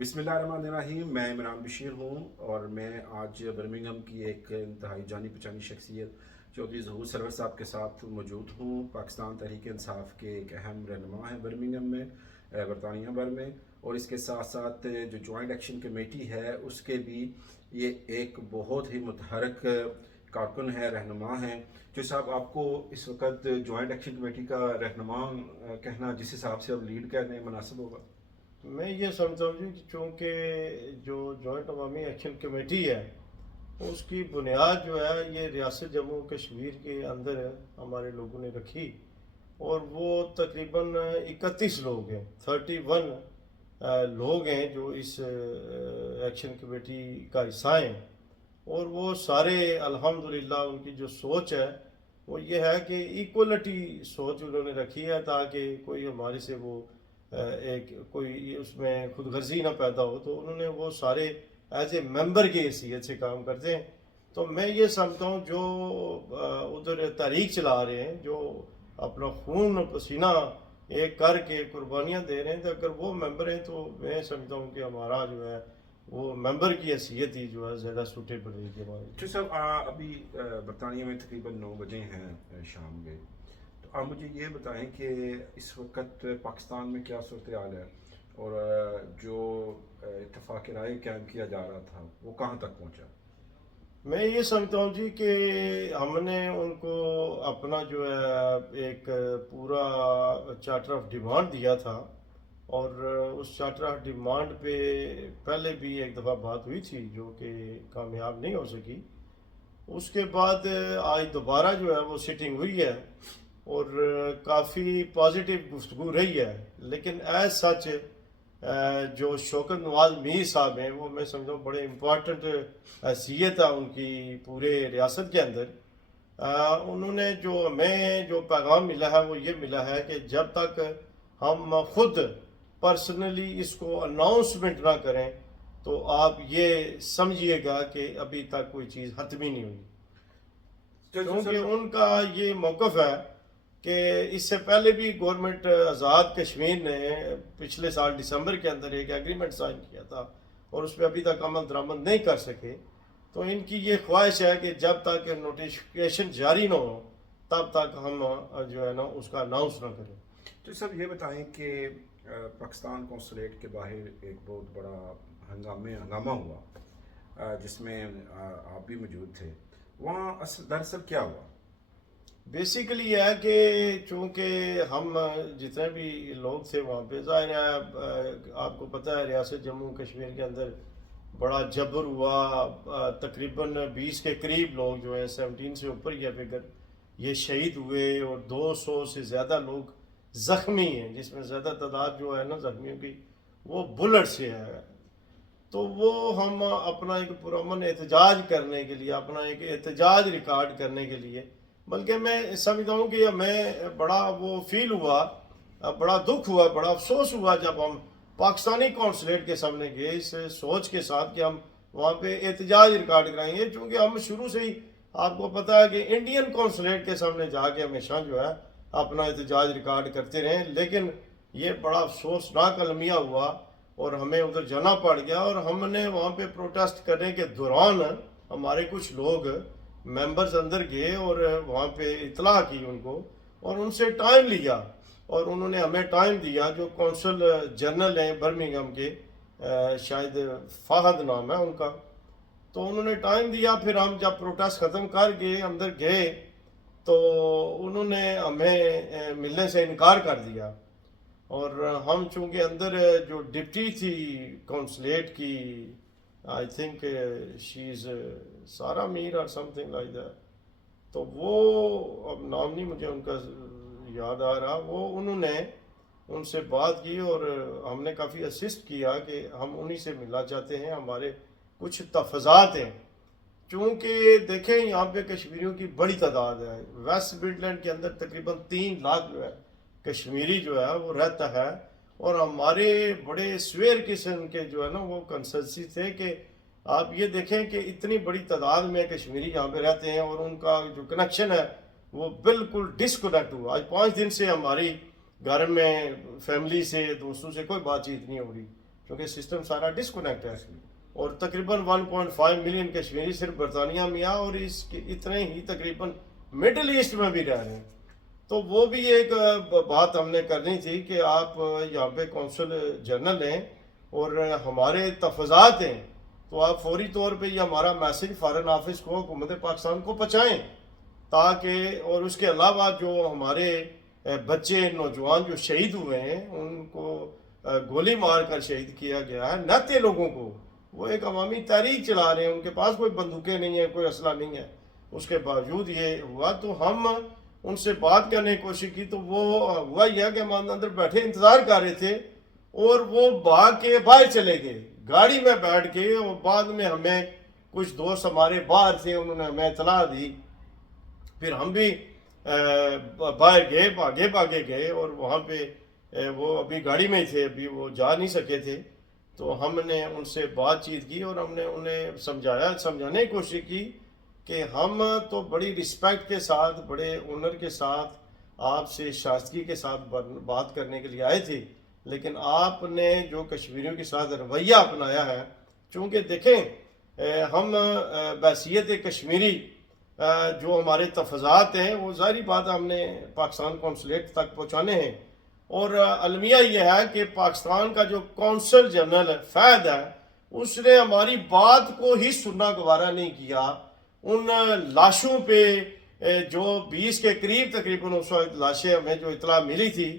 بسم اللہ الرحمن الرحیم. میں عمران بشیر ہوں اور میں آج برمنگھم کی ایک انتہائی جانی پہچانی شخصیت چودھری ظہور سرور صاحب کے ساتھ موجود ہوں. پاکستان تحریک انصاف کے ایک اہم رہنما ہیں برمنگھم میں، برطانیہ بھر میں، اور اس کے ساتھ ساتھ جو جوائنٹ ایکشن کمیٹی ہے اس کے بھی یہ ایک بہت ہی متحرک کارکن ہے، رہنما ہیں. جو صاحب آپ کو اس وقت جوائنٹ ایکشن کمیٹی کا رہنما کہنا جس حساب سے اب لیڈ کرنے مناسب ہوگا؟ میں یہ سمجھتا ہوں کہ چونکہ جو جوائنٹ عوامی ایکشن کمیٹی ہے اس کی بنیاد جو ہے یہ ریاست جموں کشمیر کے اندر ہمارے لوگوں نے رکھی، اور وہ تقریباً 31 لوگ ہیں، 31 لوگ ہیں جو اس ایکشن کمیٹی کا حصہ ہیں. اور وہ سارے الحمدللہ ان کی جو سوچ ہے وہ یہ ہے کہ ایکولٹی سوچ انہوں نے رکھی ہے، تاکہ کوئی ہمارے سے وہ ایک کوئی اس میں خود غرضی نہ پیدا ہو. تو انہوں نے وہ سارے ایز اے ممبر کی حیثیت سے کام کرتے ہیں. تو میں یہ سمجھتا ہوں جو ادھر تحریک چلا رہے ہیں، جو اپنا خون پسینہ ایک کر کے قربانیاں دے رہے ہیں، تو اگر وہ ممبر ہیں تو میں سمجھتا ہوں کہ ہمارا جو ہے وہ ممبر کی حیثیت ہی جو ہے زیادہ سوٹیبل رہے گی ہمارے ڈاکٹر لیے. صاحب، ابھی برطانیہ میں تقریباً 9 بجے ہیں شام کے. تو آپ مجھے یہ بتائیں کہ اس وقت پاکستان میں کیا صورتحال ہے، اور جو اتفاق رائے قائم کیا جا رہا تھا وہ کہاں تک پہنچا؟ میں یہ سمجھتا ہوں جی کہ ہم نے ان کو اپنا جو ہے ایک پورا چارٹر آف ڈیمانڈ دیا تھا، اور اس چارٹر آف ڈیمانڈ پہ پہلے بھی ایک دفعہ بات ہوئی تھی جو کہ کامیاب نہیں ہو سکی. اس کے بعد آج دوبارہ جو ہے وہ سیٹنگ ہوئی ہے، اور کافی پازیٹیو گفتگو رہی ہے. لیکن ایز سچ جو شوکت نواز میر صاحب ہیں وہ میں سمجھتا ہوں بڑے امپورٹنٹ حیثیت ہے ان کی پورے ریاست کے اندر. انہوں نے جو ہمیں جو پیغام ملا ہے وہ یہ ملا ہے کہ جب تک ہم خود پرسنلی اس کو اناؤنسمنٹ نہ کریں تو آپ یہ سمجھیے گا کہ ابھی تک کوئی چیز حتمی نہیں ہوئی. کیونکہ ان کا یہ موقف ہے کہ اس سے پہلے بھی گورنمنٹ آزاد کشمیر نے پچھلے سال دسمبر کے اندر ایک ایگریمنٹ سائن کیا تھا، اور اس پہ ابھی تک عمل درآمد نہیں کر سکے. تو ان کی یہ خواہش ہے کہ جب تک نوٹیفکیشن جاری نہ ہو تب تک ہم جو ہے نا اس کا اناؤنس نہ کریں. تو سب یہ بتائیں کہ پاکستان قونصلیٹ کے باہر ایک بہت بڑا ہنگامہ ہوا، جس میں آپ بھی موجود تھے. وہاں دراصل کیا ہوا؟ بیسیکلی یہ ہے کہ چونکہ ہم جتنے بھی لوگ تھے وہاں پہ، ظاہر ہے آپ کو پتہ ہے ریاست جموں کشمیر کے اندر بڑا جبر ہوا. تقریباً 20 کے قریب لوگ جو ہیں، 17 سے اوپر یہ فگر یہ شہید ہوئے، اور 200 سے زیادہ لوگ زخمی ہیں، جس میں زیادہ تعداد جو ہے نا زخمیوں کی وہ بلٹ سے ہے. تو وہ ہم اپنا ایک پرامن احتجاج کرنے کے لیے، اپنا ایک احتجاج ریکارڈ کرنے کے لیے، بلکہ میں سمجھتا ہوں کہ ہمیں بڑا وہ فیل ہوا، بڑا دکھ ہوا، بڑا افسوس ہوا جب ہم پاکستانی کونسلیٹ کے سامنے گئے اس سوچ کے ساتھ کہ ہم وہاں پہ احتجاج ریکارڈ کرائیں گے. چونکہ ہم شروع سے ہی آپ کو پتہ ہے کہ انڈین کونسلیٹ کے سامنے جا کے ہمیشہ جو ہے اپنا احتجاج ریکارڈ کرتے رہے. لیکن یہ بڑا افسوسناک المیہ ہوا اور ہمیں ادھر جانا پڑ گیا، اور ہم نے وہاں پہ پروٹیسٹ کرنے کے دوران ہمارے کچھ لوگ ممبرز اندر گئے اور وہاں پہ اطلاع کی ان کو، اور ان سے ٹائم لیا، اور انہوں نے ہمیں ٹائم دیا. جو کونسل جنرل ہیں برمنگھم کے، شاید فہد نام ہے ان کا، تو انہوں نے ٹائم دیا. پھر ہم جب پروٹیسٹ ختم کر کے اندر گئے تو انہوں نے ہمیں ملنے سے انکار کر دیا. اور ہم چونکہ اندر جو ڈپٹی تھی کونسلیٹ کی، آئی تھنک شی از سارا میر اور سم تھنگ لائک دیٹ، تو وہ اب نام نہیں مجھے ان کا یاد آ رہا، وہ انہوں نے ان سے بات کی اور ہم نے کافی اسسٹ کیا کہ ہم انہی سے ملنا چاہتے ہیں، ہمارے کچھ تفضات ہیں. چونکہ دیکھیں یہاں پہ کشمیریوں کی بڑی تعداد ہے، ویسٹ مڈ لینڈ کے اندر تقریباً 3 لاکھ جو ہے کشمیری جو ہے وہ رہتا ہے. اور ہمارے بڑے سویر قسم کے جو ہے نا وہ کنسلسی تھے کہ آپ یہ دیکھیں کہ اتنی بڑی تعداد میں کشمیری یہاں پہ رہتے ہیں، اور ان کا جو کنیکشن ہے وہ بالکل ڈسکنیکٹ ہوا. آج 5 دن سے ہماری گھر میں فیملی سے، دوستوں سے کوئی بات چیت نہیں ہو رہی، کیونکہ سسٹم سارا ڈسکنیکٹ ہے، اور تقریباً 1.5 ملین کشمیری صرف برطانیہ میں آ، اور اس کے اتنے ہی تقریباً مڈل ایسٹ میں بھی رہ رہے ہیں. تو وہ بھی ایک بات ہم نے کرنی تھی کہ آپ یہاں پہ کونسل جنرل ہیں اور ہمارے تفضات ہیں، تو آپ فوری طور پہ یہ ہمارا میسج فارن آفس کو، حکومت پاکستان کو پہنچائیں، تاکہ اور اس کے علاوہ جو ہمارے بچے نوجوان جو شہید ہوئے ہیں، ان کو گولی مار کر شہید کیا گیا ہے، نہتے لوگوں کو، وہ ایک عوامی تحریک چلا رہے ہیں، ان کے پاس کوئی بندوقیں نہیں ہیں، کوئی اسلحہ نہیں ہے، اس کے باوجود یہ ہوا. تو ہم ان سے بات کرنے کی کوشش کی، تو وہ ہوا یہ کہ ہم اندر بیٹھے انتظار کر رہے تھے، اور وہ بھاگ کے باہر چلے گئے گاڑی میں بیٹھ کے، اور بعد میں ہمیں کچھ دوست ہمارے باہر تھے، انہوں نے ہمیں اطلاع دی. پھر ہم بھی باہر گئے، بھاگے گئے، اور وہاں پہ وہ ابھی گاڑی میں تھے، ابھی وہ جا نہیں سکے تھے. تو ہم نے ان سے بات چیت کی، اور ہم نے انہیں سمجھانے کی کوشش کی کہ ہم تو بڑی رسپیکٹ کے ساتھ، بڑے آنر کے ساتھ آپ سے شائستگی کے ساتھ بات کرنے کے لیے آئے تھے، لیکن آپ نے جو کشمیریوں کے ساتھ رویہ اپنایا ہے، چونکہ دیکھیں ہم بحیثیت کشمیری جو ہمارے تفضات ہیں، وہ ظاہری بات ہم نے پاکستان کونسلیٹ تک پہنچانے ہیں. اور المیہ یہ ہے کہ پاکستان کا جو کونسل جنرل فہد ہے، اس نے ہماری بات کو ہی سننا گوارا نہیں کیا. ان لاشوں پہ جو 20 کے قریب تقریباً اس وقت لاشیں ہمیں جو اطلاع ملی تھی،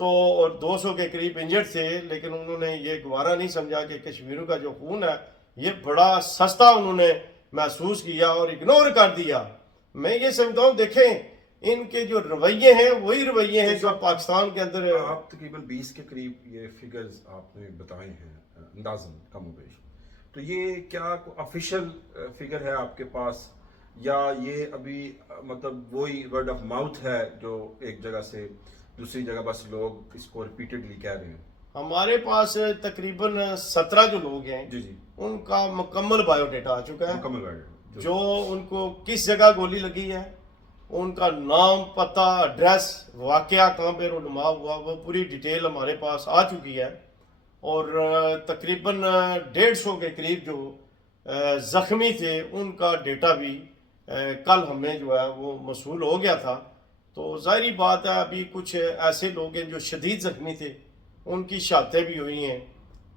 تو اور 200 کے قریب انجرڈ تھے، لیکن انہوں نے یہ گوارا نہیں سمجھا کہ کشمیریوں کا جو خون ہے یہ بڑا سستا انہوں نے محسوس کیا اور اگنور کر دیا. میں یہ سمجھتا ہوں، دیکھیں ان کے جو رویے ہیں وہی رویے ہیں جو پاکستان کے اندر. آپ تقریباً 20 کے قریب یہ فگرز آپ نے بتائے ہیں اندازاً کم و بیش، تو یہ کیا آفیشیل فگر ہے آپ کے پاس، یا یہ ابھی مطلب وہی ورڈ آف ماؤتھ ہے جو ایک جگہ سے دوسری جگہ بس لوگ اس کو ریپیٹڈلی کہہ رہے ہیں؟ ہمارے پاس تقریباً 17 جو لوگ ہیں، جی جی، ان کا مکمل بایو ڈیٹا آ چکا ہے، مکمل ورڈ جو ان کو کس جگہ گولی لگی ہے، ان کا نام، پتہ، ایڈریس، واقعہ کہاں پہ رونما ہوا، وہ پوری ڈیٹیل ہمارے پاس آ چکی ہے. اور تقریباً 150 کے قریب جو زخمی تھے، ان کا ڈیٹا بھی کل ہمیں جو ہے وہ موصول ہو گیا تھا. تو ظاہری بات ہے ابھی کچھ ایسے لوگ ہیں جو شدید زخمی تھے، ان کی شہادتیں بھی ہوئی ہیں.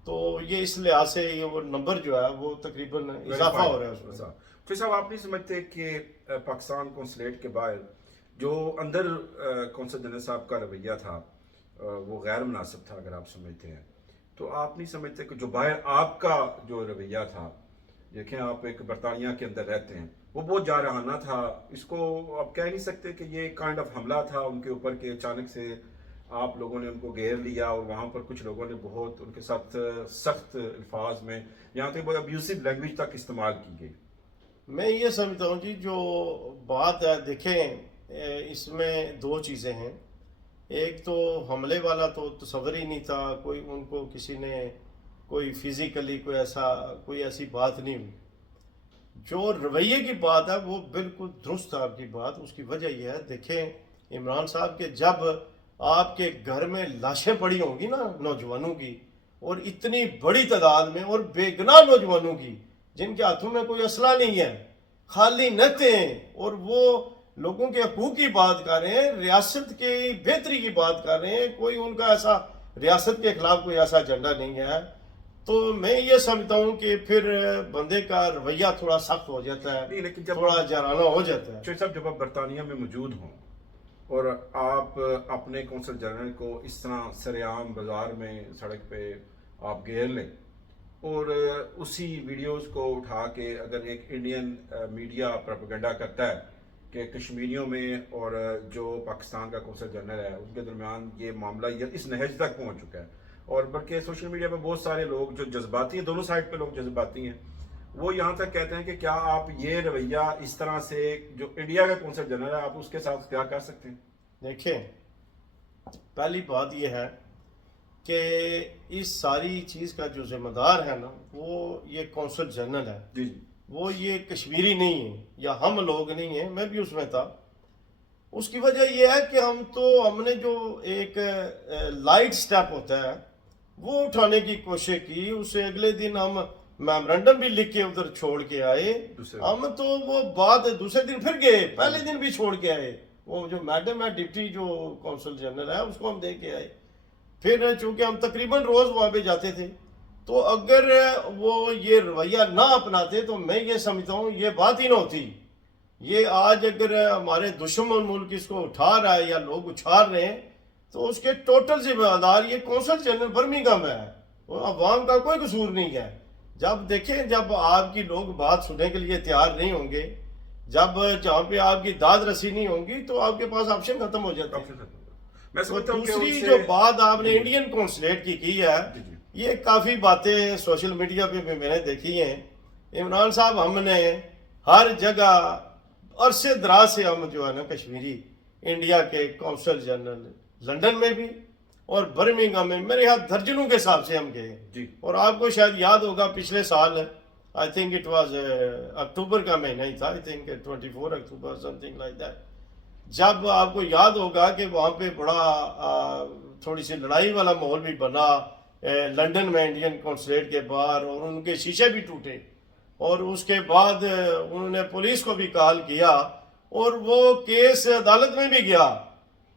تو یہ اس لحاظ سے یہ وہ نمبر جو ہے وہ تقریباً اضافہ ہو رہا ہے اس میں. تو صاحب آپ نہیں سمجھتے کہ پاکستان کونسلیٹ کے باہر جو اندر کونسل جنرل صاحب کا رویہ تھا وہ غیر مناسب تھا؟ اگر آپ سمجھتے ہیں تو آپ نہیں سمجھتے کہ جو باہر آپ کا جو رویہ تھا، دیکھیں آپ ایک برطانیہ کے اندر رہتے ہیں، وہ بہت جارحانہ تھا؟ اس کو آپ کہہ نہیں سکتے کہ یہ کائنڈ آف حملہ تھا ان کے اوپر کہ اچانک سے آپ لوگوں نے ان کو گھیر لیا، اور وہاں پر کچھ لوگوں نے بہت ان کے ساتھ سخت الفاظ میں، یہاں تک بہت ابیوسو لینگویج تک استعمال کی گئی؟ میں یہ سمجھتا ہوں جی، جو بات ہے دیکھیں اس میں دو چیزیں ہیں. ایک تو حملے والا تو تصور ہی نہیں تھا، کوئی ان کو کسی نے کوئی فزیکلی کوئی ایسی بات نہیں ہوئی. جو رویے کی بات ہے وہ بالکل درست ہے آپ کی بات. اس کی وجہ یہ ہے، دیکھیں عمران صاحب کہ جب آپ کے گھر میں لاشیں پڑی ہوں گی نا نوجوانوں کی، اور اتنی بڑی تعداد میں، اور بے گناہ نوجوانوں کی جن کے ہاتھوں میں کوئی اسلحہ نہیں ہے، خالی نہتے ہیں، اور وہ لوگوں کے حقوق کی بات کر رہے ہیں، ریاست کی بہتری کی بات کر رہے ہیں، کوئی ان کا ایسا ریاست کے خلاف کوئی ایسا ایجنڈا نہیں ہے، تو میں یہ سمجھتا ہوں کہ پھر بندے کا رویہ تھوڑا سخت ہو جاتا ہے، لیکن جب تھوڑا جرانہ ہو جاتا ہے. صاحب جب آپ برطانیہ میں موجود ہوں اور آپ اپنے کونسل جنرل کو اس طرح سر عام بازار میں سڑک پہ آپ گھیر لیں، اور اسی ویڈیوز کو اٹھا کے اگر ایک انڈین میڈیا پروپیگنڈا کرتا ہے کہ کشمیریوں میں اور جو پاکستان کا کونسل جنرل ہے ان کے درمیان یہ معاملہ اس نہج تک پہنچ چکا ہے، اور بلکہ سوشل میڈیا پہ بہت سارے لوگ جو جذباتی ہیں، دونوں سائڈ پہ لوگ جذباتی ہیں، وہ یہاں تک کہتے ہیں کہ کیا آپ یہ رویہ اس طرح سے جو انڈیا کا کونسل جنرل ہے آپ اس کے ساتھ کیا کر سکتے ہیں؟ دیکھیں پہلی بات یہ ہے کہ اس ساری چیز کا جو ذمہ دار ہے نا، وہ یہ کونسل جنرل ہے. جی جی، وہ یہ کشمیری نہیں ہے یا ہم لوگ نہیں ہیں، میں بھی اس میں تھا. اس کی وجہ یہ ہے کہ ہم نے جو ایک لائٹ سٹیپ ہوتا ہے وہ اٹھانے کی کوشش کی. اسے اگلے دن ہم میمورنڈم بھی لکھ کے ادھر چھوڑ کے آئے. ہم تو وہ بات دوسرے دن پھر گئے, پہلے دن بھی چھوڑ کے آئے. وہ جو میڈم ہے ڈپٹی جو کونسل جنرل ہے اس کو ہم دے کے آئے. پھر چونکہ ہم تقریباً روز وہاں پہ جاتے تھے, تو اگر وہ یہ رویہ نہ اپناتے تو میں یہ سمجھتا ہوں یہ بات ہی نہ ہوتی. یہ آج اگر ہمارے دشمن ملک اس کو اٹھا رہا ہے یا لوگ اچھال رہے ہیں تو اس کے ٹوٹل ذمہ دار یہ کونسل جنرل برمنگھم ہے, اور عوام کا کوئی قصور نہیں ہے. جب دیکھیں جب آپ کی لوگ بات سننے کے لیے تیار نہیں ہوں گے, جب جہاں پہ آپ کی داد رسی نہیں ہوں گی تو آپ کے پاس آپشن ختم ہو جاتا ہے. میں سمجھتا ہوں کہ دوسری جو بات آپ نے انڈین کونسلیٹ کی ہے, یہ کافی باتیں سوشل میڈیا پہ بھی میں نے دیکھی ہیں. عمران صاحب ہم نے ہر جگہ عرصے دراز سے ہم جو ہے نا کشمیری انڈیا کے کونسل جنرل لندن میں بھی اور برمنگھم میں میرے ہاتھ درجنوں کے حساب سے ہم گئے. اور آپ کو شاید یاد ہوگا پچھلے سال آئی تھنک اٹ واز اکتوبر کا مہینہ ہی تھا, I think 24 October some thing like that, جب آپ کو یاد ہوگا کہ وہاں پہ بڑا تھوڑی سی لڑائی والا ماحول بھی بنا لندن میں انڈین کونسلیٹ کے باہر, اور ان کے شیشے بھی ٹوٹے, اور اس کے بعد انہوں نے پولیس کو بھی کال کیا, اور وہ کیس عدالت میں بھی گیا,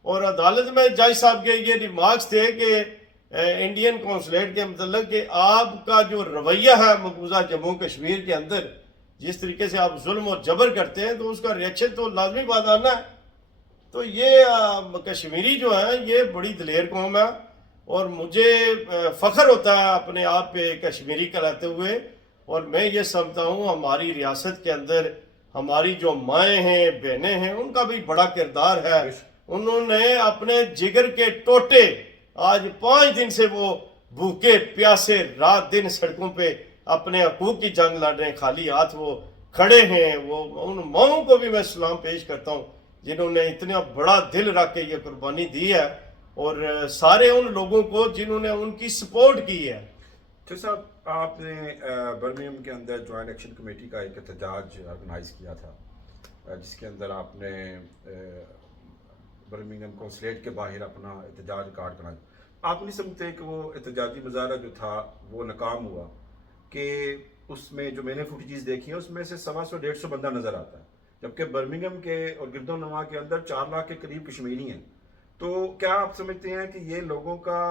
اور عدالت میں جج صاحب کے یہ ریمارکس تھے کہ انڈین کونسلیٹ کے متعلق کہ آپ کا جو رویہ ہے مقبوضہ جموں کشمیر کے اندر, جس طریقے سے آپ ظلم اور جبر کرتے ہیں تو اس کا ریئیکشن تو لازمی بات آنا ہے. تو یہ کشمیری جو ہے یہ بڑی دلیر قوم ہے, اور مجھے فخر ہوتا ہے اپنے آپ پہ کشمیری کہلاتے ہوئے. اور میں یہ سمجھتا ہوں ہماری ریاست کے اندر ہماری جو مائیں ہیں بہنیں ہیں ان کا بھی بڑا کردار ہے. انہوں نے اپنے جگر کے ٹوٹے آج 5 دن سے وہ بھوکے پیاسے رات دن سڑکوں پہ اپنے حقوق کی جنگ لڑ رہے ہیں, خالی ہاتھ وہ کھڑے ہیں. وہ ان ماؤں کو بھی میں سلام پیش کرتا ہوں جنہوں نے اتنا بڑا دل رکھ کے یہ قربانی دی ہے, اور سارے ان لوگوں کو جنہوں نے ان کی سپورٹ کی ہے. تو صاحب آپ نے برمنگھم کے اندر جوائنٹ ایکشن کمیٹی کا ایک احتجاج آرگنائز کیا تھا, جس کے اندر آپ نے برمنگھم کونسلیٹ کے باہر اپنا احتجاج ریکارڈ کرا. آپ نہیں سمجھتے کہ وہ احتجاجی مظاہرہ جو تھا وہ ناکام ہوا, کہ اس میں جو میں نے فوٹیجز دیکھی ہیں اس میں سے 100-150 بندہ نظر آتا ہے, جبکہ برمنگھم کے اور گرد و نواح کے اندر 4 لاکھ کے قریب کشمیری ہیں. تو کیا آپ سمجھتے ہیں کہ یہ لوگوں کا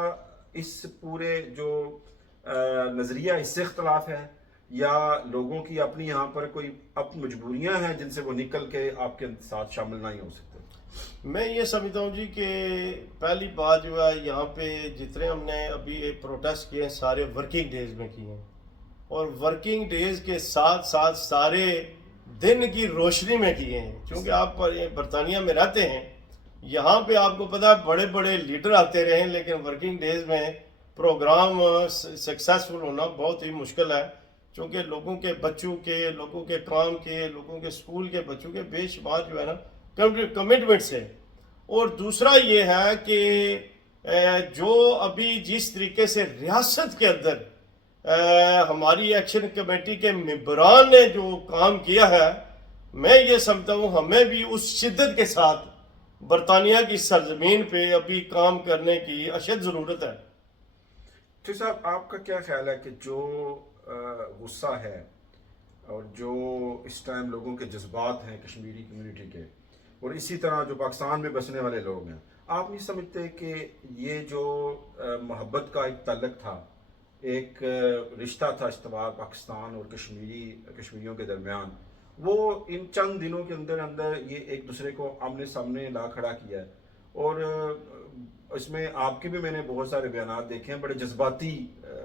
اس پورے جو نظریہ اس سے اختلاف ہے, یا لوگوں کی اپنی یہاں پر کوئی اپنی مجبوریاں ہیں جن سے وہ نکل کے آپ کے ساتھ شامل نہیں ہو سکتے؟ میں یہ سمجھتا ہوں جی کہ پہلی بات جو ہے یہاں پہ جتنے ہم نے ابھی پروٹیسٹ کیے ہیں سارے ورکنگ ڈیز میں کیے ہیں, اور ورکنگ ڈیز کے ساتھ ساتھ سارے دن کی روشنی میں کیے ہیں. کیونکہ آپ برطانیہ میں رہتے ہیں, یہاں پہ آپ کو پتا ہے بڑے بڑے لیڈر آتے رہے, لیکن ورکنگ ڈیز میں پروگرام سکسیسفل ہونا بہت ہی مشکل ہے, چونکہ لوگوں کے بچوں کے, لوگوں کے کام کے, لوگوں کے سکول کے بچوں کے بے شمار جو ہے نا کمٹمنٹس ہے. اور دوسرا یہ ہے کہ جو ابھی جس طریقے سے ریاست کے اندر ہماری ایکشن کمیٹی کے ممبران نے جو کام کیا ہے, میں یہ سمجھتا ہوں ہمیں بھی اس شدت کے ساتھ برطانیہ کی سرزمین پہ ابھی کام کرنے کی اشد ضرورت ہے. تو صاحب آپ کا کیا خیال ہے کہ جو غصہ ہے اور جو اس ٹائم لوگوں کے جذبات ہیں کشمیری کمیونٹی کے, اور اسی طرح جو پاکستان میں بسنے والے لوگ ہیں, آپ نہیں سمجھتے کہ یہ جو محبت کا ایک تعلق تھا, ایک رشتہ تھا استوار پاکستان اور کشمیریوں کے درمیان, وہ ان چند دنوں کے اندر اندر یہ ایک دوسرے کو آمنے سامنے لا کھڑا کیا ہے؟ اور اس میں آپ کے بھی میں نے بہت سارے بیانات دیکھے ہیں, بڑے جذباتی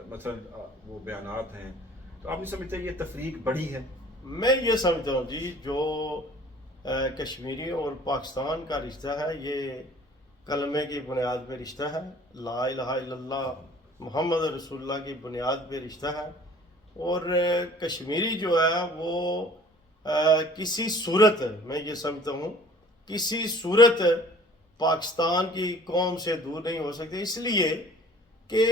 مثلا وہ بیانات ہیں. تو آپ نہیں سمجھتے یہ تفریق بڑی ہے؟ میں یہ سمجھتا ہوں جی جو کشمیری اور پاکستان کا رشتہ ہے یہ کلمے کی بنیاد پہ رشتہ ہے, لا الہ الا اللہ محمد رسول اللہ کی بنیاد پہ رشتہ ہے. اور کشمیری جو ہے وہ کسی صورت, میں یہ سمجھتا ہوں کسی صورت پاکستان کی قوم سے دور نہیں ہو سکتے, اس لیے کہ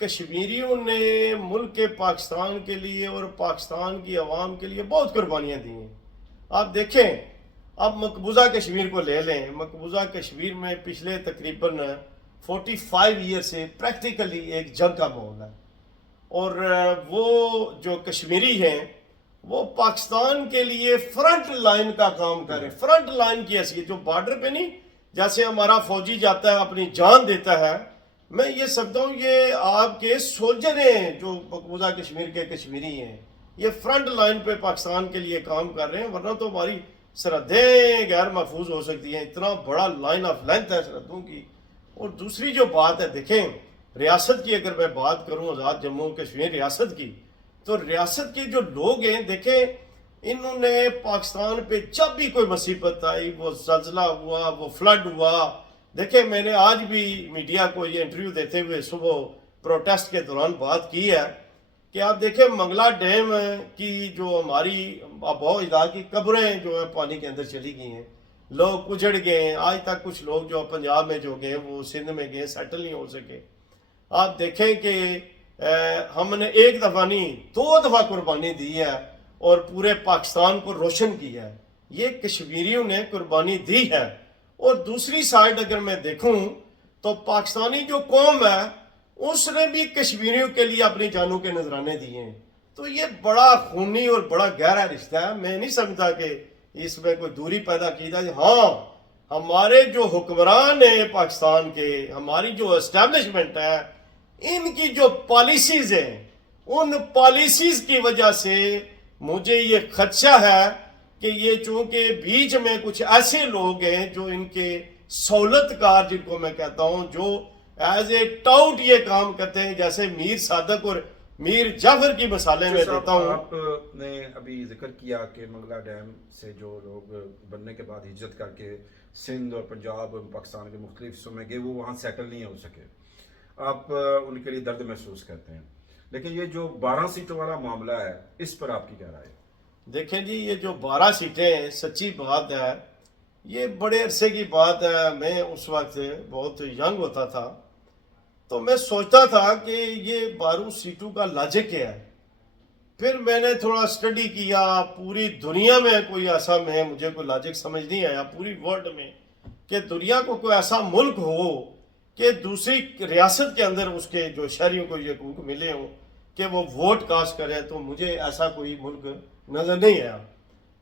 کشمیریوں نے ملک کے پاکستان کے لیے اور پاکستان کی عوام کے لیے بہت قربانیاں دی ہیں. آپ دیکھیں, آپ مقبوضہ کشمیر کو لے لیں, مقبوضہ کشمیر میں پچھلے تقریباً 45 ایئر سے پریکٹیکلی ایک جنگ کا ماحول ہے، اور وہ جو کشمیری ہیں وہ پاکستان کے لیے فرنٹ لائن کا کام کریں، فرنٹ لائن کی حیثیت، جو بارڈر پہ نہیں جیسے ہمارا فوجی جاتا ہے اپنی جان دیتا ہے، میں یہ سمجھتا ہوں یہ آپ کے سولجر ہیں جو مقبوضہ کشمیر کے کشمیری ہیں، یہ فرنٹ لائن پہ پاکستان کے لیے کام کر رہے ہیں، ورنہ تو ہماری سرحدیں غیر محفوظ ہو سکتی ہیں، اتنا بڑا لائن آف لینتھ ہے سرحدوں کی۔ اور دوسری جو بات ہے، دیکھیں ریاست کی اگر میں بات کروں، آزاد جموں کشمیر ریاست کی، تو ریاست کے جو لوگ ہیں دیکھیں انہوں نے پاکستان پہ جب بھی کوئی مصیبت آئی، وہ زلزلہ ہوا، وہ فلڈ ہوا، دیکھیں میں نے آج بھی میڈیا کو یہ انٹرویو دیتے ہوئے صبح پروٹیسٹ کے دوران بات کی ہے کہ آپ دیکھیں منگلا ڈیم کی جو ہماری آباء و اجداد کی قبریں جو ہیں پانی کے اندر چلی گئی ہیں، لوگ اجڑ گئے ہیں، آج تک کچھ لوگ جو پنجاب میں جو گئے وہ سندھ میں گئے، سیٹل نہیں ہو سکے۔ آپ دیکھیں کہ ہم نے ایک دفعہ نہیں 2 دفعہ قربانی دی ہے اور پورے پاکستان کو روشن کیا ہے، یہ کشمیریوں نے قربانی دی ہے۔ اور دوسری سائڈ اگر میں دیکھوں تو پاکستانی جو قوم ہے اس نے بھی کشمیریوں کے لیے اپنی جانوں کے نذرانے دیے ہیں، تو یہ بڑا خونی اور بڑا گہرا رشتہ ہے۔ میں نہیں سمجھتا کہ اس میں کوئی دوری پیدا کی جائے۔ ہاں ہمارے جو حکمران ہیں پاکستان کے، ہماری جو اسٹیبلشمنٹ ہے، ان کی جو پالیسیز ہیں، ان پالیسیز کی وجہ سے مجھے یہ خدشہ ہے کہ یہ چونکہ بیچ میں کچھ ایسے لوگ ہیں جو ان کے سہولت کار جن کو میں کہتا ہوں، جو ایز اے ٹاؤٹ یہ کام کرتے ہیں، جیسے میر صادق اور میر جعفر کی مثالیں میں دیتا ہوں۔ آپ نے ابھی ذکر کیا کہ منگلا ڈیم سے جو لوگ بننے کے بعد ہجرت کر کے سندھ اور پنجاب پاکستان کے مختلف حصوں میں گئے، وہ وہاں سیٹل نہیں ہو سکے، آپ ان کے لیے درد محسوس کرتے ہیں، لیکن یہ جو 12 سیٹوں والا معاملہ ہے اس پر آپ کی کیا رائے ہے؟ دیکھیں جی، یہ جو 12 سیٹیں ہیں، سچی بات ہے، یہ بڑے عرصے کی بات ہے۔ میں اس وقت بہت ینگ ہوتا تھا تو میں سوچتا تھا کہ یہ 12 سیٹوں کا لاجک کیا ہے۔ پھر میں نے تھوڑا اسٹڈی کیا، پوری دنیا میں کوئی ایسا مجھے کوئی لاجک سمجھ نہیں آیا پوری ورلڈ میں کہ دنیا کو کوئی ایسا ملک ہو کہ دوسری ریاست کے اندر اس کے جو شہریوں کو یہ حقوق ملے ہوں کہ وہ ووٹ کاسٹ کرے، تو مجھے ایسا کوئی ملک نظر نہیں آیا۔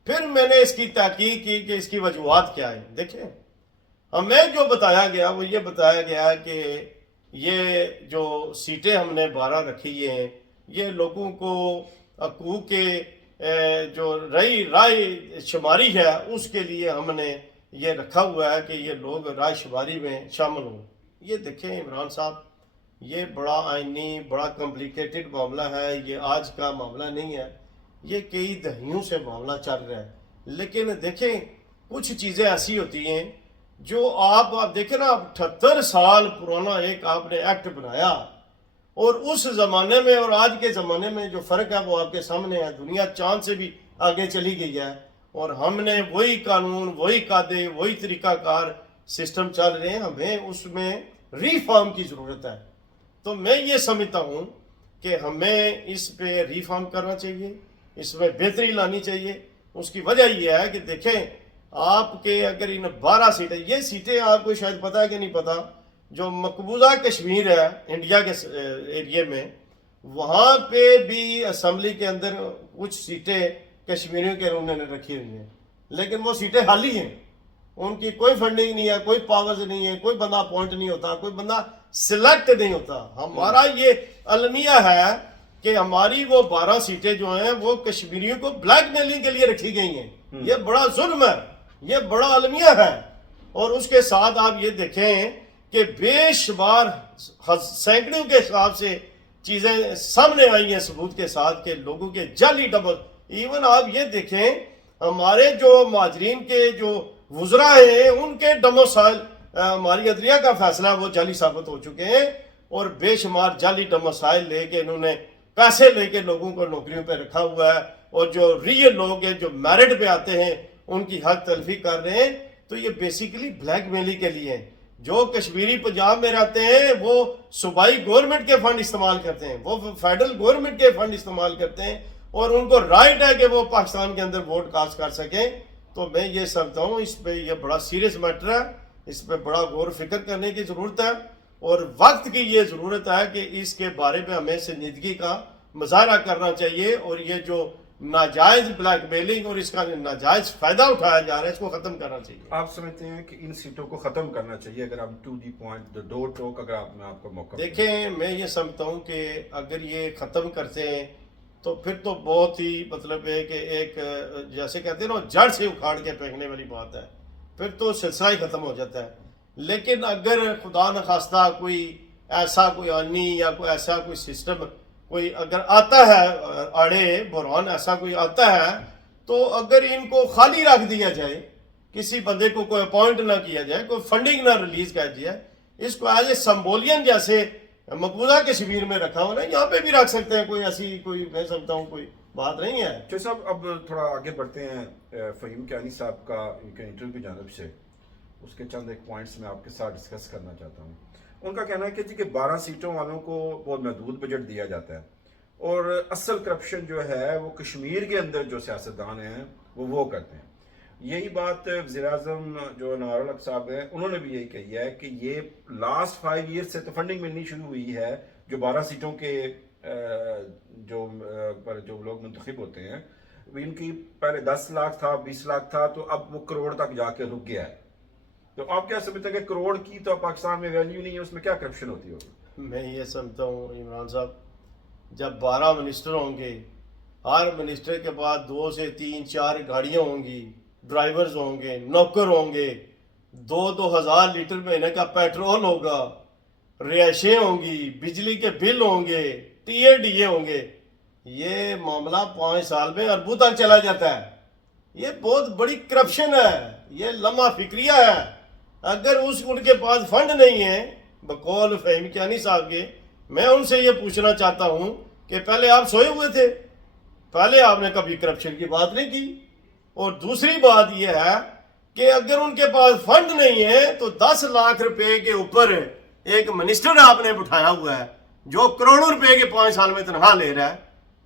پھر میں نے اس کی تحقیق کی کہ اس کی وجوہات کیا ہیں۔ دیکھیں ہمیں جو بتایا گیا وہ یہ بتایا گیا کہ یہ جو سیٹیں ہم نے 12 رکھی ہیں، یہ لوگوں کو حقوق کے جو رائے شماری ہے اس کے لیے ہم نے یہ رکھا ہوا ہے کہ یہ لوگ رائے شماری میں شامل ہوں۔ یہ دیکھیں عمران صاحب، یہ بڑا آئینی بڑا کمپلیکیٹڈ معاملہ ہے، یہ آج کا معاملہ نہیں ہے، یہ کئی دہائیوں سے معاملہ چل رہا ہے۔ لیکن دیکھیں کچھ چیزیں ایسی ہوتی ہیں جو آپ دیکھیں نا، 78 سال پرانا ایک آپ نے ایکٹ بنایا، اور اس زمانے میں اور آج کے زمانے میں جو فرق ہے وہ آپ کے سامنے ہے۔ دنیا چاند سے بھی آگے چلی گئی ہے، اور ہم نے وہی قانون، وہی قاعدے، وہی طریقہ کار سسٹم چل رہے ہیں، ہمیں اس میں ریفارم کی ضرورت ہے۔ تو میں یہ سمجھتا ہوں کہ ہمیں اس پہ ریفارم کرنا چاہیے، اس میں بہتری لانی چاہیے۔ اس کی وجہ یہ ہے کہ دیکھیں آپ کے اگر ان 12 سیٹیں، یہ سیٹیں آپ کو شاید پتہ ہے کہ نہیں پتہ، جو مقبوضہ کشمیر ہے انڈیا کے ایریے میں، وہاں پہ بھی اسمبلی کے اندر کچھ سیٹیں کشمیریوں کے انہوں نے رکھی ہوئی ہیں، لیکن وہ سیٹیں خالی ہیں، ان کی کوئی فنڈنگ نہیں ہے، کوئی پاورز نہیں ہے، کوئی بندہ اپوائنٹ نہیں ہوتا، کوئی بندہ سلیکٹ نہیں ہوتا۔ ہمارا یہ المیہ ہے کہ ہماری وہ 12 سیٹیں جو ہیں وہ کشمیریوں کو بلیک میلنگ کے لیے رکھی گئی ہیں۔ یہ بڑا ظلم ہے، یہ بڑا المیہ ہے۔ اور اس کے ساتھ آپ یہ دیکھیں کہ بے شمار سینکڑوں کے حساب سے چیزیں سامنے آئی ہیں ثبوت کے ساتھ کہ لوگوں کے جعلی ڈبل، ایون آپ یہ دیکھیں ہمارے جو مہاجرین کے جو وزراء ہیں ان کے ڈومیسائل ہماری عدلیہ کا فیصلہ وہ جعلی ثابت ہو چکے ہیں، اور بے شمار جعلی ڈومیسائل لے کے انہوں نے پیسے لے کے لوگوں کو نوکریوں پہ رکھا ہوا ہے، اور جو ریئل لوگ ہیں جو میرٹ پہ آتے ہیں ان کی حق تلفی کر رہے ہیں۔ تو یہ بیسیکلی بلیک میلنگ کے لیے ہیں۔ جو کشمیری پنجاب میں رہتے ہیں وہ صوبائی گورنمنٹ کے فنڈ استعمال کرتے ہیں، وہ فیڈرل گورنمنٹ کے فنڈ استعمال کرتے ہیں، اور ان کو رائٹ ہے کہ وہ پاکستان کے اندر ووٹ کاسٹ کر سکیں۔ تو میں یہ سمجھتا ہوں اس پہ یہ بڑا سیریس میٹر ہے، اس پہ بڑا غور و فکر کرنے کی ضرورت ہے۔ اور وقت کی یہ ضرورت ہے کہ اس کے بارے میں ہمیں سنجیدگی کا مظاہرہ کرنا چاہیے، اور یہ جو ناجائز بلیک میلنگ اور اس کا ناجائز فائدہ اٹھایا جا رہا ہے اس کو ختم کرنا چاہیے۔ آپ سمجھتے ہیں کہ ان سیٹوں کو ختم کرنا چاہیے؟ اگر آپ ٹو دی پوائنٹ دا ڈور ٹاک، اگر آپ کو موقع دیکھیں، میں یہ سمجھتا ہوں کہ اگر یہ ختم کرتے ہیں تو پھر تو بہت ہی مطلب ہے کہ ایک جیسے کہتے ہیں نا جڑ سے اکھاڑ کے پھینکنے والی بات ہے، پھر تو سلسلہ ہی ختم ہو جاتا ہے۔ لیکن اگر خدا نخواستہ کوئی ایسا کوئی آنی یا کوئی ایسا کوئی سسٹم کوئی اگر آتا ہے، آڑے بحران ایسا کوئی آتا ہے، تو اگر ان کو خالی رکھ دیا جائے، کسی بندے کو کوئی اپوائنٹ نہ کیا جائے، کوئی فنڈنگ نہ ریلیز کر دیا، اس کو ایز اے سمبولین جیسے مقبوضہ کشمیر میں رکھا ہوا نا، یہاں پہ بھی رکھ سکتے ہیں، کوئی ایسی کوئی میں سمجھتا ہوں کوئی بات نہیں ہے۔ چوہے صاحب اب تھوڑا آگے بڑھتے ہیں فہیم کیانی صاحب کا انٹرویو کی جانب سے، اس کے چند ایک پوائنٹس میں آپ کے ساتھ ڈسکس کرنا چاہتا ہوں۔ ان کا کہنا ہے کہ جی کہ 12 سیٹوں والوں کو بہت محدود بجٹ دیا جاتا ہے، اور اصل کرپشن جو ہے وہ کشمیر کے اندر جو سیاستدان ہیں وہ کرتے ہیں۔ یہی بات وزیر اعظم جو نوار الحق صاحب ہیں انہوں نے بھی یہی کہی ہے کہ یہ لاسٹ 5 ایئر سے تو فنڈنگ ملنی شروع ہوئی ہے، جو 12 سیٹوں کے پر جو لوگ منتخب ہوتے ہیں، ان کی پہلے 10 لاکھ تھا، 20 لاکھ تھا، تو اب وہ کروڑ تک جا کے رک گیا ہے۔ تو آپ کیا سمجھتے ہیں کہ کروڑ کی تو پاکستان میں ویلیو نہیں ہے، اس میں کیا کرپشن ہوتی ہوگی؟ میں یہ سمجھتا ہوں عمران صاحب، جب 12 منسٹر ہوں گے، ہر منسٹر کے بعد 2 سے 3 4 گاڑیاں ہوں گی، ڈرائیورز ہوں گے، نوکر ہوں گے، 2 ہزار لیٹر مہینے کا پیٹرول ہوگا، رہائشیں ہوں گی، بجلی کے بل ہوں گے، ٹی اے ڈی اے ہوں گے، یہ معاملہ 5 سال میں اربوں تک چلا جاتا ہے۔ یہ بہت بڑی کرپشن ہے، یہ لمحہ فکریہ ہے۔ اگر ان کے پاس فنڈ نہیں ہے، بقول فہیم کیانی صاحب کے، میں ان سے یہ پوچھنا چاہتا ہوں کہ پہلے آپ سوئے ہوئے تھے؟ پہلے آپ نے کبھی کرپشن کی بات نہیں کی۔ اور دوسری بات یہ ہے کہ اگر ان کے پاس فنڈ نہیں ہے تو 10 لاکھ روپے کے اوپر ایک منسٹر آپ نے بٹھایا ہوا ہے جو کروڑوں روپے کے 5 سال میں تنخواہ لے رہا ہے۔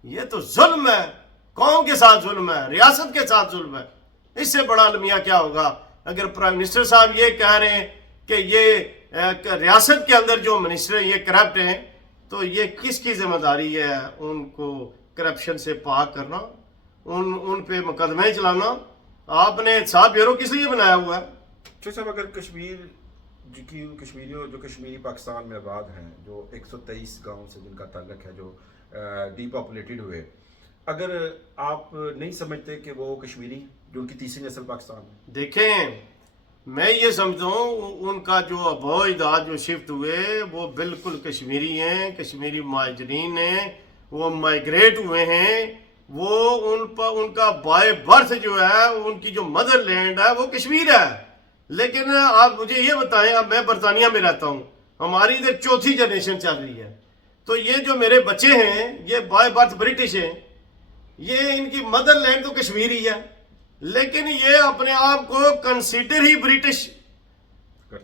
یہ تو ظلم ہے، قوم کے ساتھ ظلم ہے، ریاست کے ساتھ ظلم ہے۔ اس سے بڑا المیہ کیا ہوگا؟ اگر پرائم منسٹر صاحب یہ کہہ رہے ہیں کہ یہ ریاست کے اندر جو منسٹر یہ کرپٹ ہیں، تو یہ کس کی ذمہ داری ہے ان کو کرپشن سے پاک کرنا، ان پہ مقدمے چلانا؟ آپ نے احتساب بیورو کس لیے بنایا ہوا ہے؟ چوہے صاحب اگر کشمیریوں جو کشمیری پاکستان میں آباد ہیں، جو 123 گاؤں سے جن کا تعلق ہے، جو ڈی پاپولیٹڈ ہوئے، اگر آپ نہیں سمجھتے کہ وہ کشمیری جو ان کی تیسری نسل پاکستان میں؟ دیکھیں، میں یہ سمجھتا ہوں ان کا جو آباء و اجداد جو شفٹ ہوئے وہ بالکل کشمیری ہیں، کشمیری مہاجرین ہیں، وہ مائگریٹ ہوئے ہیں، وہ ان کا بائی برتھ جو ہے، ان کی جو مدر لینڈ ہے وہ کشمیر ہے۔ لیکن آپ مجھے یہ بتائیں، اب میں برطانیہ میں رہتا ہوں، ہماری ادھر 4تھی جنریشن چل رہی ہے، تو یہ جو میرے بچے ہیں یہ بائی برتھ برٹش ہیں، یہ ان کی مدر لینڈ تو کشمیری ہے، لیکن یہ اپنے آپ کو کنسیڈر ہی برٹش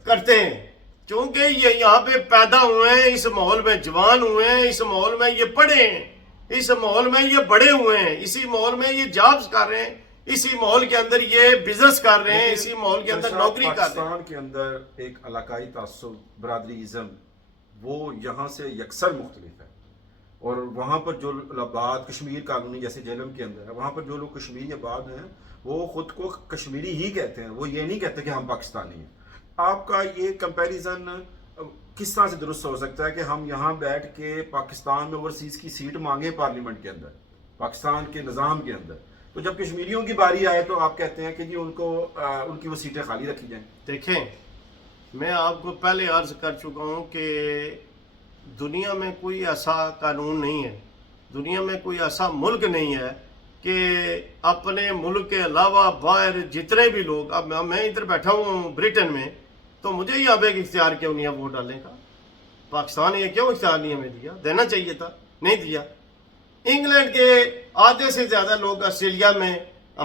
کرتے ہیں، چونکہ یہ یہاں پہ پیدا ہوئے ہیں، اس ماحول میں جوان ہوئے ہیں، اس ماحول میں یہ پڑھے ہیں، اس ماحول میں یہ بڑے ہوئے ہیں، اسی ماحول میں یہ جابز کر رہے ہیں، اسی ماحول کے اندر یہ بزنس کر رہے ہیں، اسی ماحول کے اندر نوکری کر رہے ہیں۔ پاکستان کے اندر ایک علاقائی تعصب، برادری ازم، وہ یہاں سے یکسر مختلف ہے، اور وہاں پر جو آباد کشمیر کالونی جیسے جہلم کے اندر ہے، وہاں پر جو لوگ کشمیری آباد ہیں وہ خود کو کشمیری ہی کہتے ہیں، وہ یہ نہیں کہتے کہ ہم پاکستانی ہیں۔ آپ کا یہ کمپیریزن کس طرح سے درست ہو سکتا ہے کہ ہم یہاں بیٹھ کے پاکستان میں اوورسیز کی سیٹ مانگیں پارلیمنٹ کے اندر، پاکستان کے نظام کے اندر، تو جب کشمیریوں کی باری آئے تو آپ کہتے ہیں کہ جی ان کی وہ سیٹیں خالی رکھی جائیں؟ دیکھیں، میں آپ کو پہلے عرض کر چکا ہوں کہ دنیا میں کوئی ایسا قانون نہیں ہے، دنیا میں کوئی ایسا ملک نہیں ہے کہ اپنے ملک کے علاوہ باہر جتنے بھی لوگ، اب میں ادھر بیٹھا ہوں برٹن میں، تو مجھے یہاں پہ اختیار کیوں نہیں ہے ووٹ ڈالنے کا؟ پاکستان یہ کیوں اختیار نہیں ہمیں دیا؟ دینا چاہیے تھا، نہیں دیا۔ انگلینڈ کے آدھے سے زیادہ لوگ آسٹریلیا میں،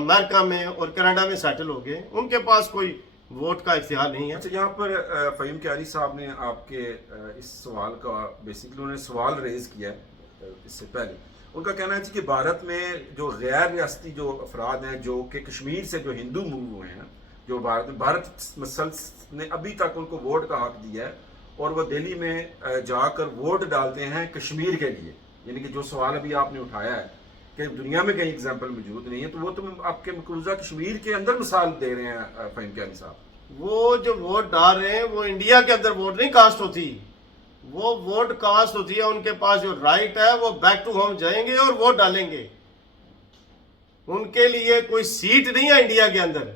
امریکہ میں اور کینیڈا میں سیٹل ہو گئے، ان کے پاس کوئی ووٹ کا اختیار نہیں ہے۔ اچھا، یہاں پر فہیم کیانی صاحب نے آپ کے اس سوال کا بیسکلی انہوں نے سوال ریز کیا ہے اس سے پہلے، ان کا کہنا ہے کہ بھارت میں جو غیر ریاستی جو افراد ہیں، جو کہ کشمیر سے جو ہندو موو ہوئے ہیں، جو بھارت مسلس نے ابھی تک ان کو ووٹ کا حق دیا ہے، اور وہ دہلی میں جا کر ووٹ ڈالتے ہیں کشمیر کے لیے. یعنی کہ جو سوال ابھی آپ نے اٹھایا ہے کہ دنیا میں کہیں اگزامپل موجود نہیں ہے، تو وہ تم آپ کے مقروضہ کشمیر کے اندر مثال دے رہے ہیں فہیم کیانی صاحب. وہ جو ووٹ ڈال رہے ہیں وہ انڈیا کے اندر ووٹ نہیں کاسٹ ہوتی، وہ ووٹ کاسٹ ہوتی ہے، ان کے پاس جو رائٹ ہے وہ بیک ٹو ہوم جائیں گے اور ووٹ ڈالیں گے. ان کے لیے کوئی سیٹ نہیں ہے انڈیا کے اندر،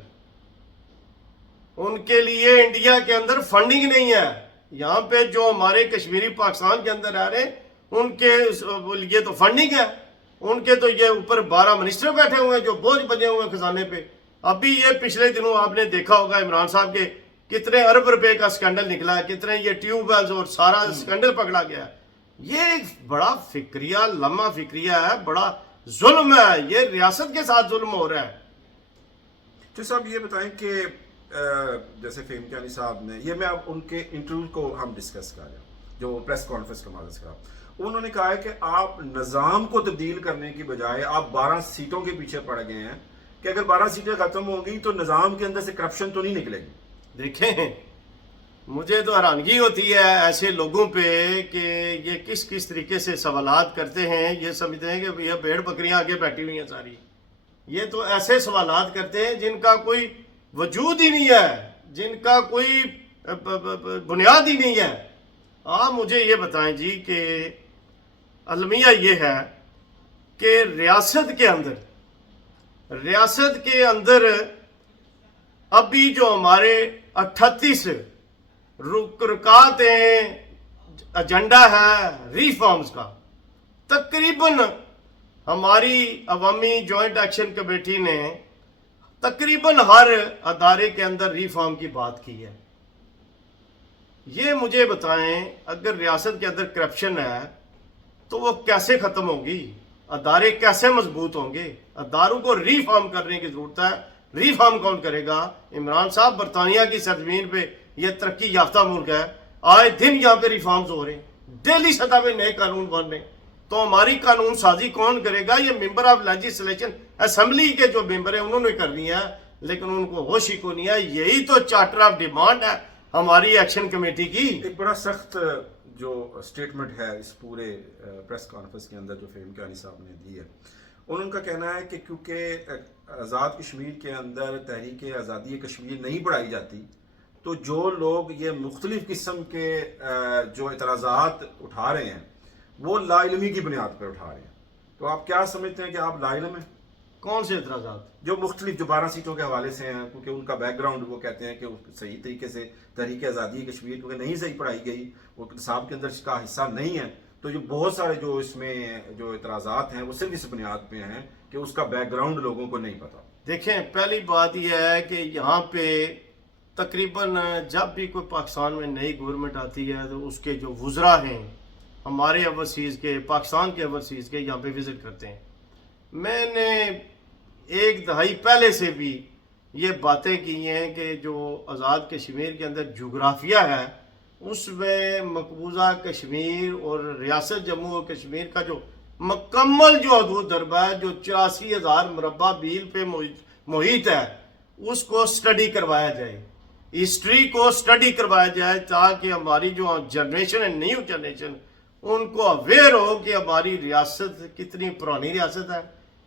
ان کے لیے انڈیا کے اندر فنڈنگ نہیں ہے. یہاں پہ جو ہمارے کشمیری پاکستان کے اندر آ رہے ہیں ان کے لیے تو فنڈنگ ہے. ان کے تو یہ اوپر 12 منسٹر بیٹھے ہوئے ہیں جو بوجھ بنے ہوئے ہیں خزانے پہ. ابھی یہ پچھلے دنوں آپ نے دیکھا ہوگا عمران صاحب کے کتنے ارب روپے کا سکینڈل نکلا ہے، کتنے یہ ٹیوب ویلز اور سارا سکینڈل پکڑا گیا ہے. یہ ایک بڑا فکریہ لمحہ فکریہ ہے، بڑا ظلم ہے، یہ ریاست کے ساتھ ظلم ہو رہا ہے. تو صاحب یہ بتائیں کہ جیسے فہیم کیانی صاحب نے، یہ میں اب ان کے انٹرویو کو ہم ڈسکس کر رہے ہیں جو پریس کانفرنس کا ماضی کا، انہوں نے کہا ہے کہ آپ نظام کو تبدیل کرنے کی بجائے آپ 12 سیٹوں کے پیچھے پڑ گئے ہیں کہ اگر 12 سیٹیں ختم ہوں گی تو نظام کے اندر سے کرپشن تو نہیں نکلے گی. دیکھیں مجھے تو حیرانگی ہوتی ہے ایسے لوگوں پہ کہ یہ کس طریقے سے سوالات کرتے ہیں. یہ سمجھتے ہیں کہ یہ بھیڑ بکریاں آگے بیٹھی ہوئی ہیں ساری. یہ تو ایسے سوالات کرتے ہیں جن کا کوئی وجود ہی نہیں ہے، جن کا کوئی بنیاد ہی نہیں ہے. آپ مجھے یہ بتائیں جی کہ المیہ یہ ہے کہ ریاست کے اندر ابھی جو ہمارے 38 رکاوٹ ایجنڈا ہے ریفارمز کا، تقریباً ہماری عوامی جوائنٹ ایکشن کمیٹی نے تقریباً ہر ادارے کے اندر ریفارم کی بات کی ہے. یہ مجھے بتائیں اگر ریاست کے اندر کرپشن ہے تو وہ کیسے ختم ہوگی؟ ادارے کیسے مضبوط ہوں گے؟ اداروں کو ریفارم کرنے کی ضرورت ہے. ریفارم کون کرے گا؟ عمران صاحب برطانیہ کی سرزمین پہ یہ ترقی یافتہ ملک ہے، آئے دن یہاں پہ ریفارمز ہو رہے ہیں، ڈیلی سطح پہ نئے قانون بن رہے ہیں. تو ہماری قانون سازی کون کرے گا؟ یہ ممبر آف لیجسلیشن اسمبلی کے جو ممبر ہیں انہوں نے کرنی ہے، لیکن ان کو ہوش ہی کو نہیں ہے. یہی تو چارٹر آف ڈیمانڈ ہے ہماری ایکشن کمیٹی کی. ایک بڑا سخت جو سٹیٹمنٹ ہے اس پورے پریس کانفرنس کے اندر جو فہیم کیانی صاحب نے دی ہے، ان کا کہنا ہے کہ کیونکہ آزاد کشمیر کے اندر تحریک آزادی کشمیر نہیں پڑھائی جاتی تو جو لوگ یہ مختلف قسم کے جو اعتراضات اٹھا رہے ہیں وہ لا علمی کی بنیاد پر اٹھا رہے ہیں. تو آپ کیا سمجھتے ہیں کہ آپ لا علم ہیں؟ کون سے اعتراضات؟ جو مختلف جو 12 سیٹوں کے حوالے سے ہیں، کیونکہ ان کا بیک گراؤنڈ وہ کہتے ہیں کہ صحیح طریقے سے تحریک آزادی کشمیر کیونکہ نہیں صحیح پڑھائی گئی، وہ نصاب کے اندر اس کا حصہ نہیں ہے، تو جو بہت سارے جو اس میں جو اعتراضات ہیں وہ صرف اس بنیاد پہ ہیں کہ اس کا بیک گراؤنڈ لوگوں کو نہیں پتا. دیکھیں پہلی بات یہ ہے کہ یہاں پہ تقریباً جب بھی کوئی پاکستان میں نئی گورنمنٹ آتی ہے تو اس کے جو وزراء ہیں ہمارے اوورسیز کے، پاکستان کے اوورسیز کے، یہاں پہ وزٹ کرتے ہیں. میں نے 1 دہائی پہلے سے بھی یہ باتیں کی ہیں کہ جو آزاد کشمیر کے اندر جغرافیہ ہے اس میں مقبوضہ کشمیر اور ریاست جموں و کشمیر کا جو مکمل جو حدود دربہ ہے، جو 84,000 مربع میل پہ محیط ہے، اس کو سٹڈی کروایا جائے، ہسٹری کو سٹڈی کروایا جائے تاکہ ہماری جو جنریشن ہے، نیو جنریشن، ان کو اویئر ہو کہ ہماری ریاست کتنی پرانی ریاست ہے،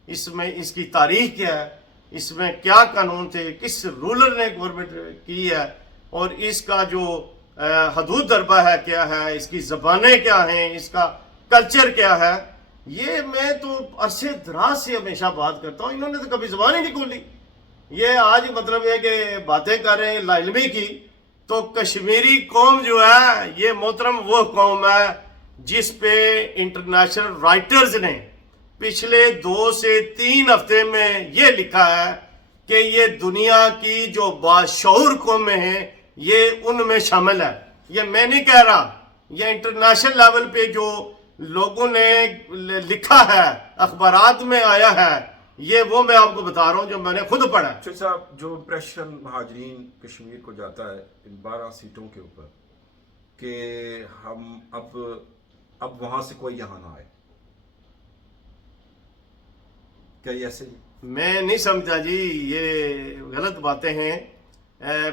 اس میں اس کی تاریخ کیا ہے، اس میں کیا قانون تھے، کس رولر نے گورنمنٹ کی ہے، اور اس کا جو حدود دربہ ہے کیا ہے، اس کی زبانیں کیا ہیں، اس کا کلچر کیا ہے. یہ میں تو عرصے دراز سے ہمیشہ بات کرتا ہوں، انہوں نے تو کبھی زبان ہی نہیں کھولی. یہ آج مطلب ہے کہ باتیں کر رہے ہیں لا علمی کی. تو کشمیری قوم جو ہے یہ محترم وہ قوم ہے جس پہ انٹرنیشنل رائٹرز نے پچھلے 2 سے 3 ہفتے میں یہ لکھا ہے کہ یہ دنیا کی جو باشعور قومیں ہیں یہ ان میں شامل ہے. یہ میں نہیں کہہ رہا، یہ انٹرنیشنل لیول پہ جو لوگوں نے لکھا ہے، اخبارات میں آیا ہے، یہ وہ میں آپ کو بتا رہا ہوں جو میں نے خود پڑھا. صاحب جو امپریشن مہاجرین کشمیر کو جاتا ہے ان 12 سیٹوں کے اوپر کہ ہم اب وہاں سے کوئی یہاں نہ آئے، کیا یہ ایسے؟ میں نہیں سمجھتا جی، یہ غلط باتیں ہیں.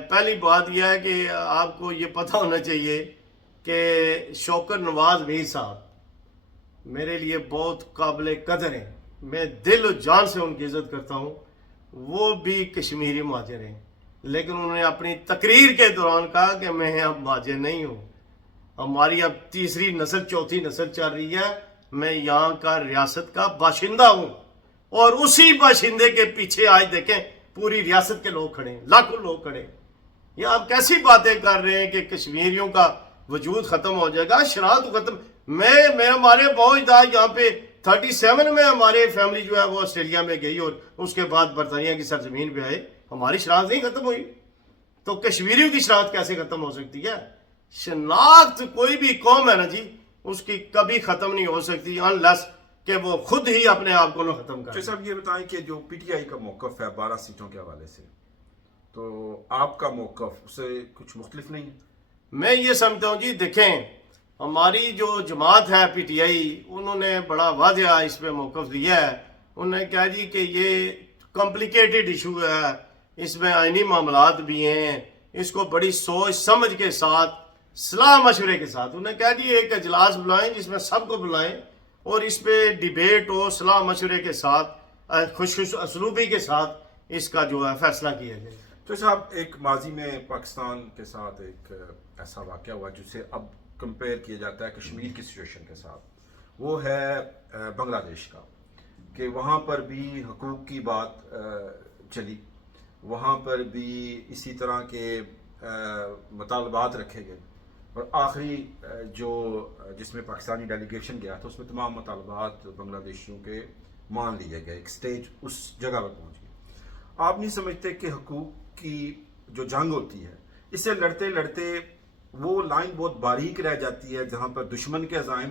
پہلی بات یہ ہے کہ آپ کو یہ پتہ ہونا چاہیے کہ شوکت نواز میر صاحب میرے لیے بہت قابل قدر ہیں، میں دل و جان سے ان کی عزت کرتا ہوں. وہ بھی کشمیری مہاجر ہیں، لیکن انہوں نے اپنی تقریر کے دوران کہا کہ میں اب مہاجر نہیں ہوں، ہماری اب تیسری نسل چوتھی نسل چل رہی ہے، میں یہاں کا ریاست کا باشندہ ہوں. اور اسی باشندے کے پیچھے آج دیکھیں پوری ریاست کے لوگ کھڑے ہیں، لاکھوں لوگ کھڑے ہیں. یہ آپ کیسی باتیں کر رہے ہیں کہ کشمیریوں کا وجود ختم ہو جائے گا؟ شناخت ختم. میں ہمارے بہت اجداد یہاں پہ 37 میں ہمارے فیملی جو ہے وہ آسٹریلیا میں گئی اور اس کے بعد برطانیہ کی سرزمین پہ آئے. ہماری شناخت نہیں ختم ہوئی تو کشمیریوں کی شناخت کیسے ختم ہو سکتی ہے؟ شناخت کوئی بھی قوم ہے نا جی، اس کی کبھی ختم نہیں ہو سکتی انلیس کہ وہ خود ہی اپنے آپ کو نہ ختم کرے. صاحب یہ بتائیں کہ جو پی ٹی آئی کا موقف ہے 12 سیٹوں کے حوالے سے، تو آپ کا موقف اس سے کچھ مختلف نہیں ہے؟ میں یہ سمجھتا ہوں جی، دیکھیں ہماری جو جماعت ہے پی ٹی آئی، انہوں نے بڑا واضح اس پہ موقف لیا ہے. انہوں نے کہا جی کہ یہ کمپلیکیٹڈ ایشو ہے، اس میں آئینی معاملات بھی ہیں، اس کو بڑی سوچ سمجھ کے ساتھ صلاح مشورے کے ساتھ انہوں نے کہا جی ایک اجلاس بلائیں جس میں سب کو بلائیں اور اس پہ ڈیبیٹ ہو، صلاح مشورے کے ساتھ خوش اسلوبی کے ساتھ اس کا جو ہے فیصلہ کیا جائے. تو صاحب ایک ماضی میں پاکستان کے ساتھ ایک ایسا واقعہ ہوا جسے اب کمپیئر کیا جاتا ہے کشمیر کی سچویشن کے ساتھ، وہ ہے بنگلہ دیش کا، کہ وہاں پر بھی حقوق کی بات چلی، وہاں پر بھی اسی طرح کے مطالبات رکھے گئے، اور آخری جس میں پاکستانی ڈیلیگیشن گیا تھا اس میں تمام مطالبات بنگلہ دیشیوں کے مان لیے گئے، ایک سٹیج اس جگہ پر پہنچ گئی. آپ نہیں سمجھتے کہ حقوق کی جو جنگ ہوتی ہے اس سے لڑتے لڑتے وہ لائن بہت باریک رہ جاتی ہے جہاں پر دشمن کے عزائم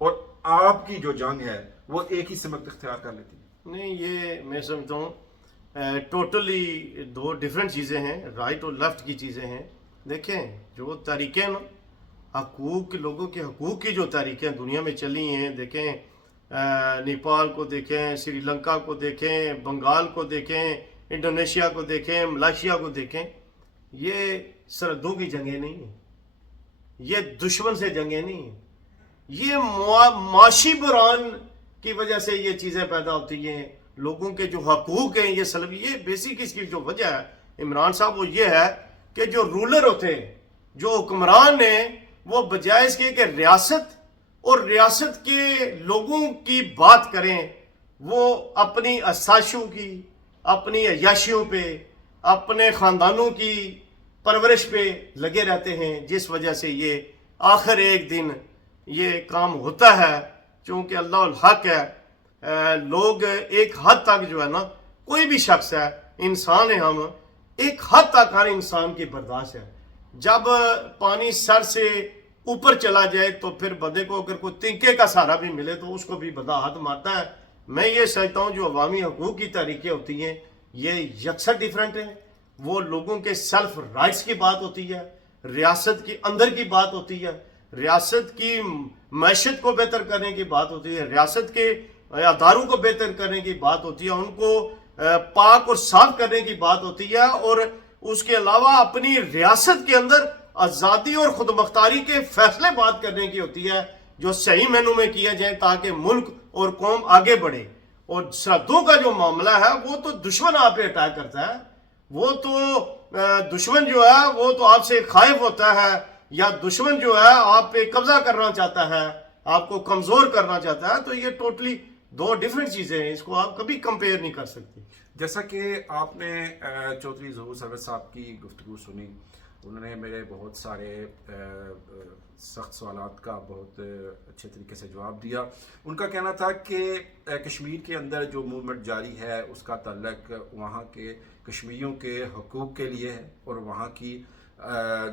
اور آپ کی جو جنگ ہے وہ ایک ہی سمت اختیار کر لیتی ہے؟ نہیں، یہ میں سمجھتا ہوں ٹوٹلی دو ڈیفرنٹ چیزیں ہیں، رائٹ اور لیفٹ کی چیزیں ہیں. دیکھیں جو تحریکیں نا حقوق لوگوں کے حقوق کی جو تحریکیں دنیا میں چلی ہیں، دیکھیں نیپال کو دیکھیں، سری لنکا کو دیکھیں، بنگال کو دیکھیں، انڈونیشیا کو دیکھیں، ملائیشیا کو دیکھیں، یہ سرحدوں کی جنگیں نہیں ہیں، یہ دشمن سے جنگیں نہیں ہیں، یہ معاشی بحران کی وجہ سے یہ چیزیں پیدا ہوتی ہیں. لوگوں کے جو حقوق ہیں یہ سلب، یہ بیسک اس کی جو وجہ ہے عمران صاحب وہ یہ ہے کہ جو رولر ہوتے ہیں، جو حکمران ہیں، وہ بجائے اس کے کہ ریاست اور ریاست کے لوگوں کی بات کریں، وہ اپنی آسائشوں کی، اپنی عیاشیوں پہ، اپنے خاندانوں کی پرورش پہ لگے رہتے ہیں، جس وجہ سے یہ آخر ایک دن یہ کام ہوتا ہے. چونکہ اللہ الحق ہے، لوگ ایک حد تک جو ہے نا، کوئی بھی شخص ہے، انسان ہے، ہم ایک حد تک ہر انسان کی برداشت ہے. جب پانی سر سے اوپر چلا جائے تو پھر بندے کو اگر کوئی تنکے کا سہارا بھی ملے تو اس کو بھی بندہ ہاتھ مارتا ہے. میں یہ سمجھتا ہوں جو عوامی حقوق کی تحریکیں ہوتی ہیں یہ یکسر ڈیفرنٹ ہیں. وہ لوگوں کے سیلف رائٹس کی بات ہوتی ہے، ریاست کی اندر کی بات ہوتی ہے، ریاست کی معیشت کو بہتر کرنے کی بات ہوتی ہے، ریاست کے اداروں کو بہتر کرنے کی بات ہوتی ہے، ان کو پاک اور صاف کرنے کی بات ہوتی ہے، اور اس کے علاوہ اپنی ریاست کے اندر آزادی اور خود مختاری کے فیصلے بات کرنے کی ہوتی ہے جو صحیح معنوں میں کیا جائیں تاکہ ملک اور قوم آگے بڑھے. اور سرحدوں کا جو معاملہ ہے وہ تو دشمن آپ پہ اٹیک کرتا ہے، وہ تو دشمن جو ہے وہ تو آپ سے خائف ہوتا ہے، یا دشمن جو ہے آپ پہ قبضہ کرنا چاہتا ہے، آپ کو کمزور کرنا چاہتا ہے. تو یہ ٹوٹلی دو ڈیفرنٹ چیزیں ہیں، اس کو آپ کبھی کمپیئر نہیں کر سکتے. جیسا کہ آپ نے چودھری ظہور سرور صاحب کی گفتگو سنی، انہوں نے میرے بہت سارے سخت سوالات کا بہت اچھے طریقے سے جواب دیا. ان کا کہنا تھا کہ کشمیر کے اندر جو موومنٹ جاری ہے اس کا تعلق وہاں کے کشمیریوں کے حقوق کے لیے ہے اور وہاں کی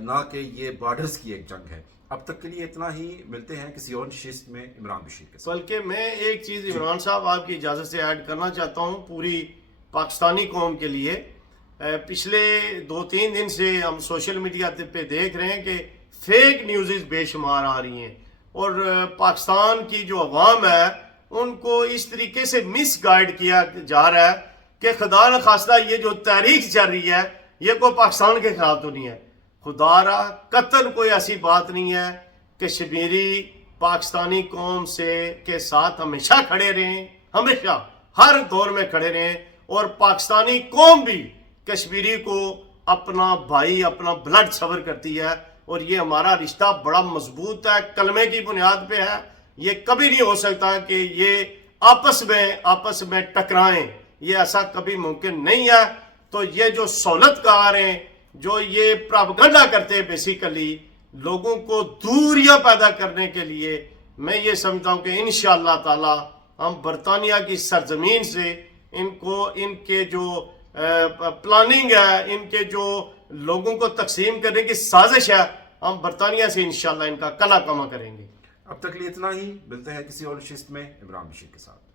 نہ کہ یہ بارڈرز کی ایک جنگ ہے. اب تک کے لیے اتنا ہی، ملتے ہیں کسی اور نشست میں عمران بشیر کے ساتھ. بلکہ میں ایک چیز عمران صاحب آپ کی اجازت سے ایڈ کرنا چاہتا ہوں پوری پاکستانی قوم کے لیے. پچھلے 2-3 دن سے ہم سوشل میڈیا پہ دیکھ رہے ہیں کہ فیک نیوزز بے شمار آ رہی ہیں، اور پاکستان کی جو عوام ہے ان کو اس طریقے سے مس گائیڈ کیا جا رہا ہے کہ خدا نخواستہ یہ جو تحریک چل رہی ہے یہ کوئی پاکستان کے خلاف تو نہیں ہے. خدا را قطن کوئی ایسی بات نہیں ہے. کشمیری پاکستانی قوم کے ساتھ ہمیشہ کھڑے رہیں، ہمیشہ ہر دور میں کھڑے رہیں، اور پاکستانی قوم بھی کشمیری کو اپنا بھائی، اپنا بلڈ صبر کرتی ہے، اور یہ ہمارا رشتہ بڑا مضبوط ہے، کلمے کی بنیاد پہ ہے. یہ کبھی نہیں ہو سکتا کہ یہ آپس میں ٹکرائیں، یہ ایسا کبھی ممکن نہیں ہے. تو یہ جو سہولت کار ہیں، جو یہ پراپگنڈا کرتے ہیں بیسیکلی لوگوں کو دوریاں پیدا کرنے کے لیے، میں یہ سمجھتا ہوں کہ انشاءاللہ تعالی ہم برطانیہ کی سرزمین سے ان کے جو پلاننگ ہے، ان کے جو لوگوں کو تقسیم کرنے کی سازش ہے، ہم برطانیہ سے انشاءاللہ ان کا کلا کما کریں گے. اب تک لیے اتنا ہی، ملتے ہیں کسی اور نشست میں عمران بشیر کے ساتھ.